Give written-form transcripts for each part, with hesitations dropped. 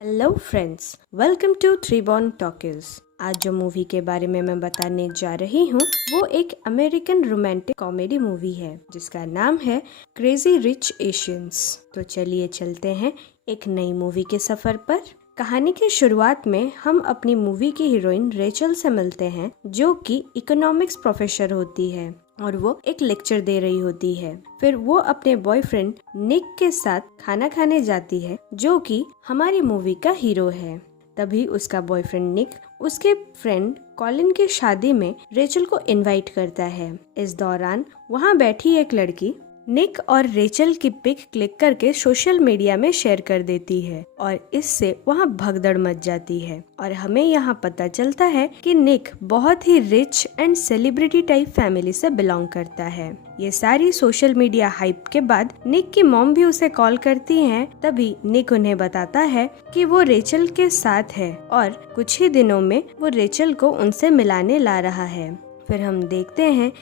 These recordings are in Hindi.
Hello friends, welcome to Treebon Talkies. आज जो मूवी के बारे में मैं बताने जा रही हूँ वो एक अमेरिकन रोमांटिक कॉमेडी मूवी है जिसका नाम है क्रेजी रिच एशियंस। तो चलिए चलते हैं एक नई मूवी के सफर पर। कहानी की शुरुआत में हम अपनी मूवी की हीरोइन रेचल से मिलते हैं जो कि इकोनॉमिक्स प्रोफेसर होती है और वो एक लेक्चर दे रही होती है। फिर वो अपने बॉयफ्रेंड निक के साथ खाना खाने जाती है जो कि हमारी मूवी का हीरो है। तभी उसका बॉयफ्रेंड निक उसके फ्रेंड कॉलिन की शादी में रेचल को इनवाइट करता है। इस दौरान वहाँ बैठी एक लड़की निक और रेचल की पिक क्लिक करके सोशल मीडिया में शेयर कर देती है और इससे वहाँ भगदड़ मच जाती है और हमें यहाँ पता चलता है कि निक बहुत ही rich and celebrity type family से बिलोंग करता है। ये सारी सोशल मीडिया हाइप के बाद निक की मॉम भी उसे कॉल करती हैं। तभी निक उन्हें बताता है कि वो रेचल के साथ है और कुछ ही दिनों में वो रेचल को उनसे मिलाने ला रहा है। फिर हम देखते हैं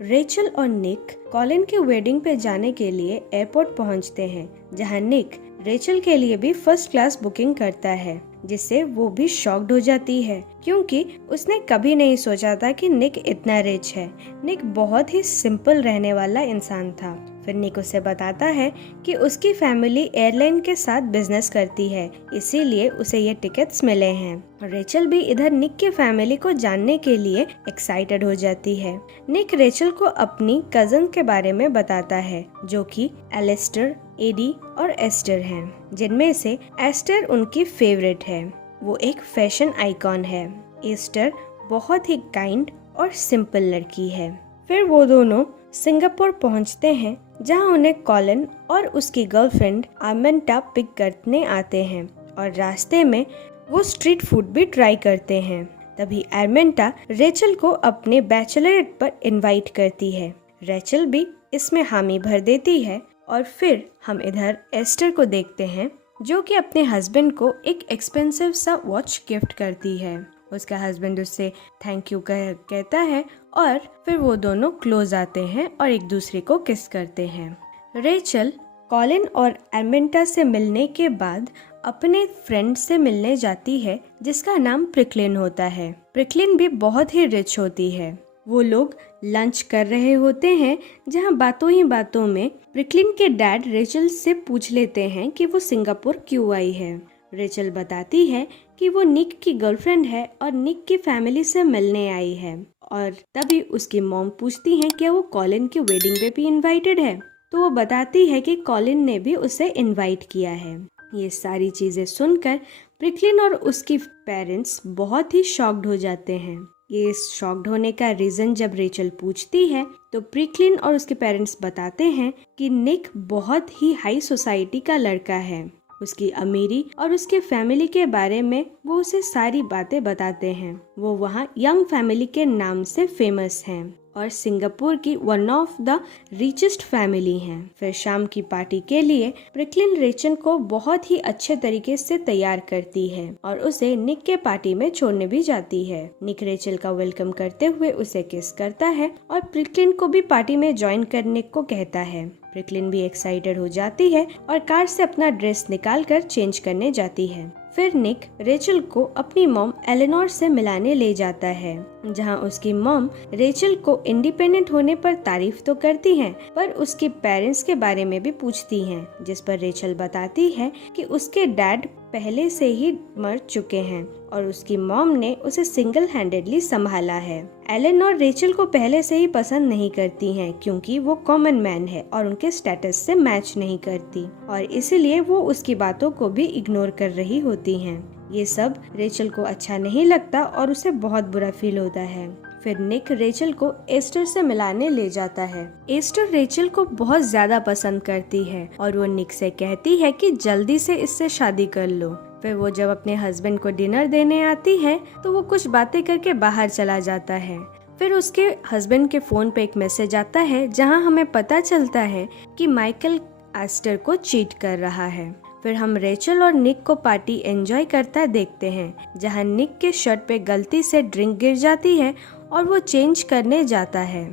रेचल और निक कॉलिन के वेडिंग पे जाने के लिए एयरपोर्ट पहुंचते हैं जहां निक रेचल के लिए भी फर्स्ट क्लास बुकिंग करता है जिससे वो भी शॉक्ड हो जाती है क्योंकि उसने कभी नहीं सोचा था कि निक इतना रिच है। निक बहुत ही सिंपल रहने वाला इंसान था। फिर निक उसे बताता है कि उसकी फैमिली एयरलाइन के साथ बिजनेस करती है, इसीलिए उसे ये टिकट्स मिले हैं। रेचल भी इधर निक के फैमिली को जानने के लिए एक्साइटेड हो जाती है। निक रेचल को अपनी कजन के बारे में बताता है जो कि एलिस्टर, एडी और एस्टर हैं, जिनमें से एस्टर उनकी फेवरेट है। वो एक फैशन आइकॉन है। एस्टर बहुत ही काइंड और सिंपल लड़की है। फिर वो दोनों सिंगापुर पहुंचते हैं जहां उन्हें कॉलिन और उसकी गर्लफ्रेंड आमेंटा पिक करने आते हैं और रास्ते में वो स्ट्रीट फूड भी ट्राई करते हैं। तभी आमेंटा रेचल को अपने बैचलरेट पर इनवाइट करती है। रेचल भी इसमें हामी भर देती है और फिर हम इधर एस्टर को देखते हैं जो कि अपने हस्बैंड को एक एक्सपेंसिव सा वॉच गिफ्ट करती है। उसका हस्बैंड उससे थैंक यू कहता है और फिर वो दोनों क्लोज आते हैं और एक दूसरे को किस करते हैं। रेचल कॉलिन और आमेंटा से मिलने के बाद अपने फ्रेंड से मिलने जाती है जिसका नाम प्रिकलिन होता है। प्रिकलिन भी बहुत ही रिच होती है। वो लोग लंच कर रहे होते हैं जहां बातों ही बातों में प्रिकलिन के डैड रेचल से पूछ लेते हैं कि वो सिंगापुर क्यों आई है। रेचल बताती है कि वो निक की गर्लफ्रेंड है और निक की फैमिली से मिलने आई है और तभी उसकी मॉम पूछती है कि वो कॉलिन की वेडिंग पे भी इनवाइटेड है। तो वो बताती है कि कॉलिन ने भी उसे इनवाइट किया है। ये सारी चीजें सुनकर प्रिकलिन और उसकी पेरेंट्स बहुत ही शॉक्ड हो जाते हैं। ये शॉक्ड होने का रीजन जब रेचल पूछती है तो प्रिकलिन और उसके पेरेंट्स बताते हैं कि निक बहुत ही हाई सोसाइटी का लड़का है। उसकी अमीरी और उसके फैमिली के बारे में वो उसे सारी बातें बताते हैं। वो वहाँ यंग फैमिली के नाम से फेमस हैं और सिंगापुर की one of the richest family हैं। फिर शाम की पार्टी के लिए प्रिकलिन रेचल को बहुत ही अच्छे तरीके से तैयार करती है और उसे निक के पार्टी में छोड़ने भी जाती है। निक रेचल का वेलकम करते हुए उसे किस करता है और प्रिकलिन को भी पार्टी में ज्वाइन करने को कहता है। प्रिकलिन भी एक्साइटेड हो जाती है और कार से अपना ड्रेस निकालकर चेंज करने जाती है। फिर निक रेचल को अपनी मॉम एलेनोर से मिलाने ले जाता है जहां उसकी मॉम रेचल को इंडिपेंडेंट होने पर तारीफ तो करती हैं पर उसके पेरेंट्स के बारे में भी पूछती हैं, जिस पर रेचल बताती है कि उसके डैड पहले से ही मर चुके हैं और उसकी मॉम ने उसे सिंगल हैंडेडली संभाला है। एलेनोर रेचल को पहले से ही पसंद नहीं करती हैं क्योंकि वो कॉमन मैन है और उनके स्टेटस से मैच नहीं करती और इसीलिए वो उसकी बातों को भी इग्नोर कर रही होती हैं। ये सब रेचल को अच्छा नहीं लगता और उसे बहुत बुरा फील होता है। फिर निक रेचल को एस्टर से मिलाने ले जाता है। एस्टर रेचल को बहुत ज्यादा पसंद करती है और वो निक से कहती है कि जल्दी से इससे शादी कर लो। फिर वो जब अपने हस्बैंड को डिनर देने आती है तो वो कुछ बातें करके बाहर चला जाता है। फिर उसके हस्बैंड के फोन पे एक मैसेज आता है जहां हमें पता चलता है कि माइकल एस्टर को चीट कर रहा है। फिर हम रेचल और निक को पार्टी एंजॉय करता देखते हैं जहां निक के शर्ट पे गलती से ड्रिंक गिर जाती है और वो चेंज करने जाता है।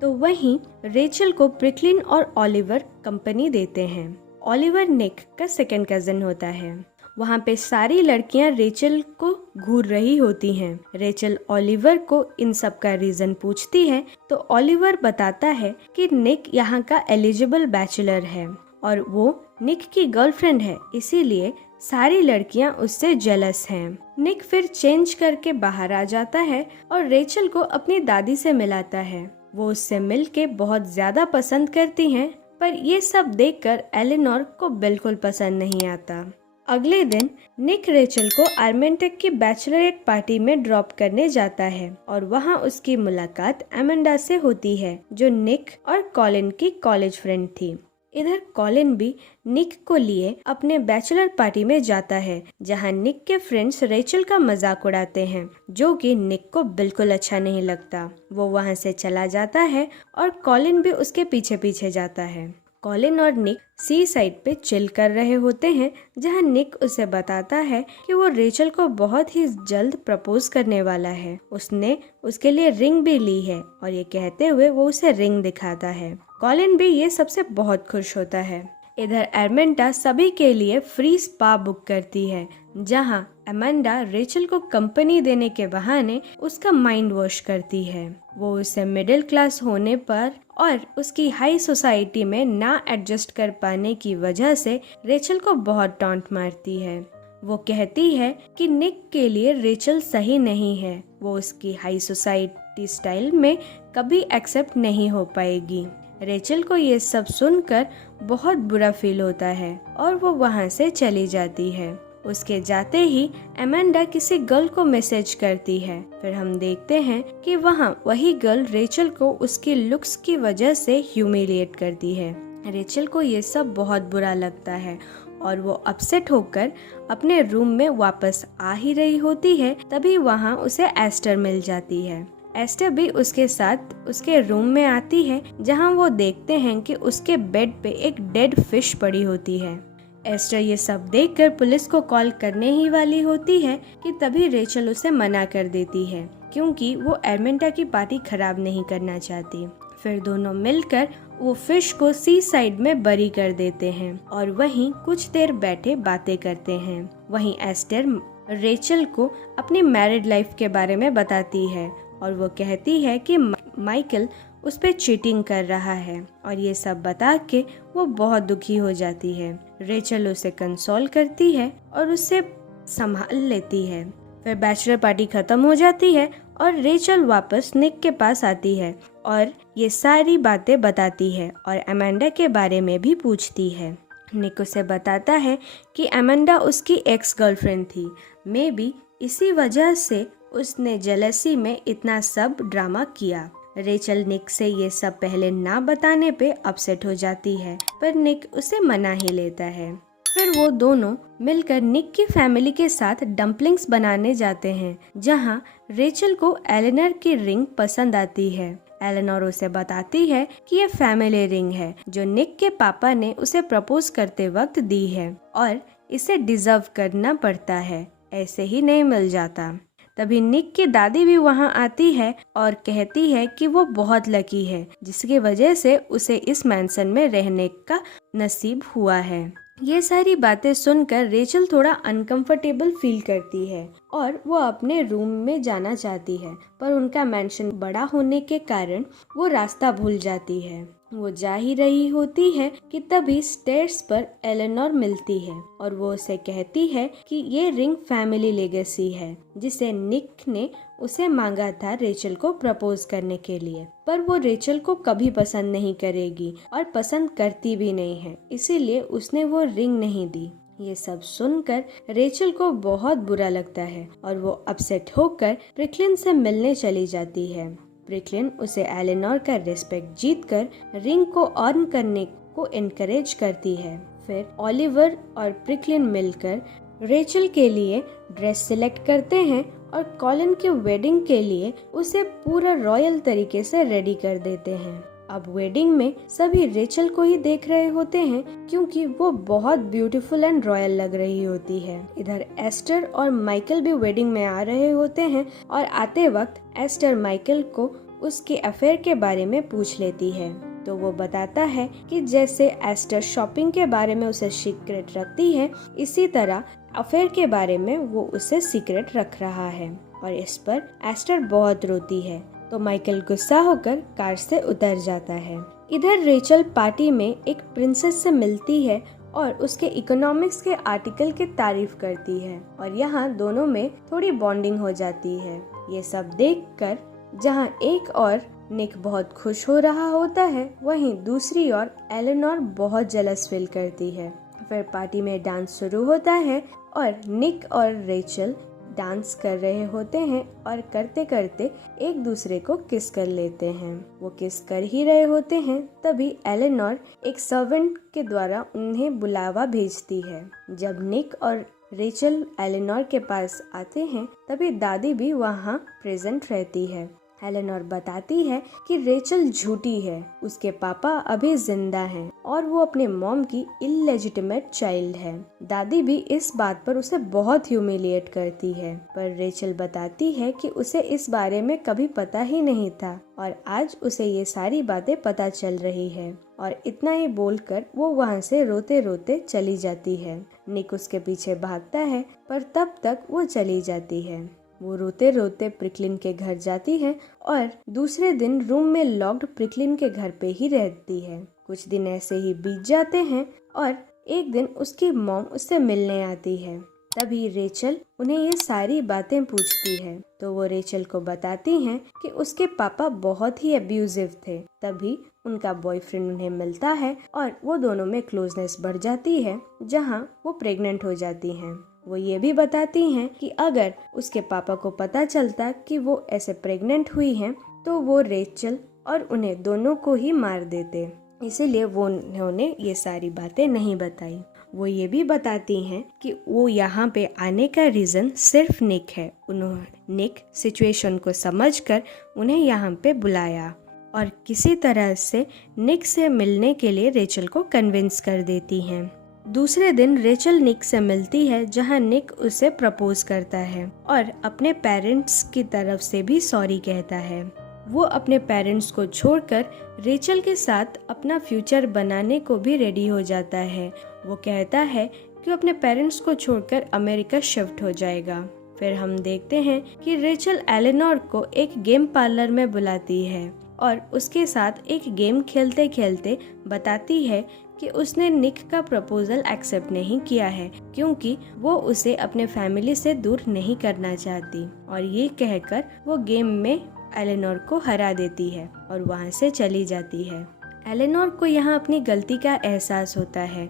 तो वहीं रेचल को प्रिकलिन और ओलिवर कंपनी देते हैं। ओलिवर निक का सेकंड कजिन होता है। वहाँ पे सारी लड़कियाँ रेचल को घूर रही होती हैं। रेचल ओलिवर को इन सब का रीजन पूछती है तो ओलिवर बताता है कि निक यहाँ का एलिजिबल बैचलर है और वो निक की गर्लफ्रेंड है, इसीलिए सारी लड़कियां उससे जेलस हैं। निक फिर चेंज करके बाहर आ जाता है और रेचल को अपनी दादी से मिलाता है। वो उससे मिलके बहुत ज्यादा पसंद करती हैं, पर ये सब देखकर एलेनोर को बिल्कुल पसंद नहीं आता। अगले दिन निक रेचल को आर्मेंटेक की बैचलरेट पार्टी में ड्रॉप करने जाता है और वहाँ उसकी मुलाकात एमेंडा से होती है, जो निक और कॉलिन की कॉलेज फ्रेंड थी। इधर कॉलिन भी निक को लिए अपने बैचलर पार्टी में जाता है, जहां निक के फ्रेंड्स रेचल का मजाक उड़ाते हैं, जो कि निक को बिल्कुल अच्छा नहीं लगता। वो वहां से चला जाता है और कॉलिन भी उसके पीछे पीछे जाता है। कॉलिन और निक सी साइड पे चिल कर रहे होते हैं, जहां निक उसे बताता है कि वो रेचल को बहुत ही जल्द प्रपोज करने वाला है। उसने उसके लिए रिंग भी ली है और ये कहते हुए वो उसे रिंग दिखाता है। कॉलिन भी ये सबसे बहुत खुश होता है। इधर एमेंडा सभी के लिए फ्री स्पा बुक करती है, जहां एमेंडा रेचल को कंपनी देने के बहाने उसका माइंड वॉश करती है। वो उसे मिडिल क्लास होने पर और उसकी हाई सोसाइटी में ना एडजस्ट कर पाने की वजह से रेचल को बहुत टॉन्ट मारती है। वो कहती है कि निक के लिए रेचल सही नहीं है, वो उसकी हाई सोसाइटी स्टाइल में कभी एक्सेप्ट नहीं हो पाएगी। रेचल को ये सब सुनकर बहुत बुरा फील होता है और वो वहाँ से चली जाती है। उसके जाते ही एमेंडा किसी गर्ल को मैसेज करती है। फिर हम देखते हैं कि वहाँ वही गर्ल रेचल को उसकी लुक्स की वजह से ह्यूमिलिएट करती है। रेचल को ये सब बहुत बुरा लगता है और वो अपसेट होकर अपने रूम में वापस आ ही रही होती है, तभी वहाँ उसे एस्टर मिल जाती है। एस्टर भी उसके साथ उसके रूम में आती है, जहां वो देखते हैं कि उसके बेड पे एक डेड फिश पड़ी होती है। एस्टर ये सब देखकर पुलिस को कॉल करने ही वाली होती है कि तभी रेचल उसे मना कर देती है, क्योंकि वो एमेंडा की पार्टी खराब नहीं करना चाहती। फिर दोनों मिलकर वो फिश को सी साइड में बरी कर देते हैं और वहीं कुछ देर बैठे बातें करते हैं। वहीं एस्टर रेचल को अपनी मैरिड लाइफ के बारे में बताती है और वो कहती है कि माइकल उस पे चीटिंग कर रहा है और ये सब बता के वो बहुत दुखी हो जाती है। रेचल उसे कंसोल करती है और उसे संभाल लेती है। फिर बैचलर पार्टी खत्म हो जाती है और रेचल वापस निक के पास आती है और ये सारी बातें बताती है और एमेंडा के बारे में भी पूछती है। निक उसे बताता है कि एमेंडा उसकी एक्स गर्लफ्रेंड थी, मे बी इसी वजह से उसने जेलसी में इतना सब ड्रामा किया। रेचल निक से ये सब पहले ना बताने पे अपसेट हो जाती है, पर निक उसे मना ही लेता है। फिर वो दोनों मिलकर निक की फैमिली के साथ डम्पलिंग्स बनाने जाते हैं, जहां रेचल को एलेनोर की रिंग पसंद आती है। एलेनोर उसे बताती है कि ये फैमिली रिंग है जो निक के पापा ने उसे प्रपोज करते वक्त दी है और इसे डिजर्व करना पड़ता है, ऐसे ही नहीं मिल जाता। तभी निक की दादी भी वहां आती है और कहती है कि वो बहुत लकी है, जिसकी वजह से उसे इस मैंसन में रहने का नसीब हुआ है। ये सारी बातें सुनकर रेचल थोड़ा अनकंफर्टेबल फील करती है और वो अपने रूम में जाना चाहती है, पर उनका मैंशन बड़ा होने के कारण वो रास्ता भूल जाती है। वो जा ही रही होती है कि तभी स्टेयर्स पर एलेनोर मिलती है और वो उसे कहती है कि ये रिंग फैमिली लेगेसी है, जिसे निक ने उसे मांगा था रेचल को प्रपोज करने के लिए, पर वो रेचल को कभी पसंद नहीं करेगी और पसंद करती भी नहीं है, इसीलिए उसने वो रिंग नहीं दी। ये सब सुनकर रेचल को बहुत बुरा लगता है और वो अपसेट होकर प्रिक्लिन से मिलने चली जाती है। प्रिक्लिन उसे एलेनोर का रिस्पेक्ट जीतकर रिंग को अर्न करने को एनकरेज करती है। फिर ओलिवर और प्रिक्लिन मिलकर रेचल के लिए ड्रेस सिलेक्ट करते हैं और कॉलिन के वेडिंग के लिए उसे पूरा रॉयल तरीके से रेडी कर देते हैं। अब वेडिंग में सभी रेचल को ही देख रहे होते हैं, क्योंकि वो बहुत ब्यूटीफुल एंड रॉयल लग रही होती है। इधर एस्टर और माइकल भी वेडिंग में आ रहे होते हैं और आते वक्त एस्टर माइकल को उसके अफेयर के बारे में पूछ लेती है। तो वो बताता है कि जैसे एस्टर शॉपिंग के बारे में उसे सीक्रेट रखती है, इसी तरह अफेयर के बारे में वो उसे सीक्रेट रख रहा है। और इस पर एस्टर बहुत रोती है, तो माइकल गुस्सा होकर कार से उतर जाता है। इधर रेचल पार्टी में एक प्रिंसेस से मिलती है और उसके इकोनॉमिक्स के आर्टिकल की तारीफ करती है और यहाँ दोनों में थोड़ी बॉन्डिंग हो जाती है। ये सब देखकर जहाँ एक और निक बहुत खुश हो रहा होता है, वहीं दूसरी ओर एलेनोर बहुत जलस फील करती है। फिर पार्टी में डांस शुरू होता है और निक और रेचल डांस कर रहे होते हैं और करते करते एक दूसरे को किस कर लेते हैं। वो किस कर ही रहे होते हैं, तभी एलेनोर एक सर्वेंट के द्वारा उन्हें बुलावा भेजती है। जब निक और रेचल एलेनोर के पास आते हैं, तभी दादी भी वहाँ प्रेजेंट रहती है। एलेनोर बताती है कि रेचल झूठी है, उसके पापा अभी जिंदा हैं और वो अपने मॉम की इलेजिटिमेट चाइल्ड है। दादी भी इस बात पर उसे बहुत ह्यूमिलिएट करती है, पर रेचल बताती है कि उसे इस बारे में कभी पता ही नहीं था और आज उसे ये सारी बातें पता चल रही है। और इतना ही बोलकर वो वहाँ से रोते रोते चली जाती है। निक उसके पीछे भागता है, पर तब तक वो चली जाती है। वो रोते रोते प्रिकलिन के घर जाती है और दूसरे दिन रूम में लॉक्ड प्रिकलिन के घर पे ही रहती है। कुछ दिन ऐसे ही बीत जाते हैं और एक दिन उसकी मॉम उससे मिलने आती है। तभी रेचल उन्हें ये सारी बातें पूछती है, तो वो रेचल को बताती हैं कि उसके पापा बहुत ही अब्यूजिव थे। तभी उनका बॉयफ्रेंड उन्हें मिलता है और वो दोनों में क्लोजनेस बढ़ जाती है, जहाँ वो प्रेग्नेंट हो जाती हैं। वो ये भी बताती हैं कि अगर उसके पापा को पता चलता कि वो ऐसे प्रेग्नेंट हुई हैं, तो वो रेचल और उन्हें दोनों को ही मार देते, इसीलिए वो उन्होंने ये सारी बातें नहीं बताई। वो ये भी बताती हैं कि वो यहाँ पे आने का रीज़न सिर्फ निक है। उन्होंने निक सिचुएशन को समझकर उन्हें यहाँ पे बुलाया और किसी तरह से निक से मिलने के लिए रेचल को कन्विंस कर देती हैं। दूसरे दिन रेचल निक से मिलती है, जहाँ निक उसे प्रपोज करता है और अपने पेरेंट्स की तरफ से भी सॉरी कहता है। वो अपने पेरेंट्स को छोड़कर रेचल के साथ अपना फ्यूचर बनाने को भी रेडी हो जाता है। वो कहता है कि वो अपने पेरेंट्स को छोड़कर अमेरिका शिफ्ट हो जाएगा। फिर हम देखते हैं कि रेचल एलेनोर को एक गेम पार्लर में बुलाती है और उसके साथ एक गेम खेलते खेलते बताती है कि उसने निक का प्रपोजल एक्सेप्ट नहीं किया है, क्योंकि वो उसे अपने फैमिली से दूर नहीं करना चाहती। और ये कहकर वो गेम में एलेनोर को हरा देती है और वहाँ से चली जाती है। एलेनोर को यहाँ अपनी गलती का एहसास होता है।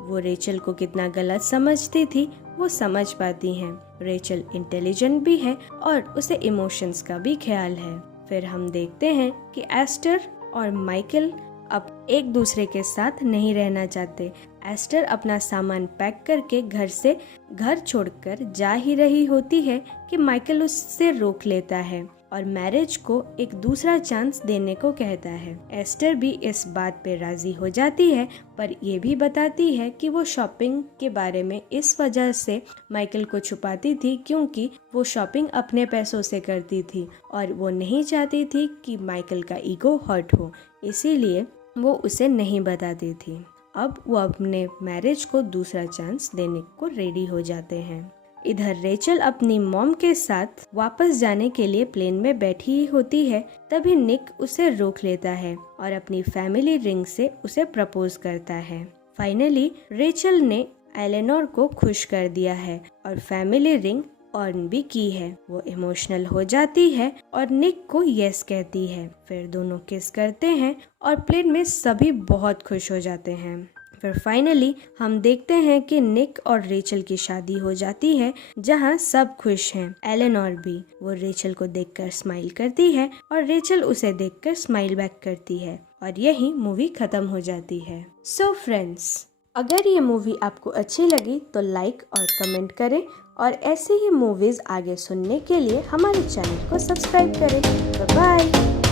वो रेचल को कितना गलत समझती थी वो समझ पाती हैं। रेचल इंटेलिजेंट भी है और उसे इमोशंस का भी ख्याल है। फिर हम देखते हैं कि एस्टर और माइकल अब एक दूसरे के साथ नहीं रहना चाहते। एस्टर अपना सामान पैक करके घर छोड़कर जा ही रही होती है कि माइकल उससे रोक लेता है और मैरिज को एक दूसरा चांस देने को कहता है। एस्टर भी इस बात पे राजी हो जाती है, पर ये भी बताती है कि वो शॉपिंग के बारे में इस वजह से माइकल को छुपाती थी, क्योंकि वो शॉपिंग अपने पैसों से करती थी और वो नहीं चाहती थी कि माइकल का ईगो हर्ट हो, इसीलिए वो उसे नहीं बताती थी। अब वो अपने मैरिज को दूसरा चांस देने को रेडी हो जाते हैं। इधर रेचल अपनी मॉम के साथ वापस जाने के लिए प्लेन में बैठी होती है, तभी निक उसे रोक लेता है और अपनी फैमिली रिंग से उसे प्रपोज करता है। फाइनली रेचल ने एलेनोर को खुश कर दिया है और फैमिली रिंग अर्न भी की है। वो इमोशनल हो जाती है और निक को यस कहती है। फिर दोनों किस करते हैं और प्लेन में सभी बहुत खुश हो जाते हैं। फिर फाइनली हम देखते हैं कि निक और रेचल की शादी हो जाती है, जहां सब खुश हैं। एलेनोर भी वो रेचल को देखकर स्माइल करती है और रेचल उसे देखकर स्माइल बैक करती है और यही मूवी खत्म हो जाती है। सो फ्रेंड्स, अगर ये मूवी आपको अच्छी लगी तो लाइक और कमेंट करें और ऐसी ही मूवीज आगे सुनने के लिए हमारे चैनल को सब्सक्राइब करें। Bye bye.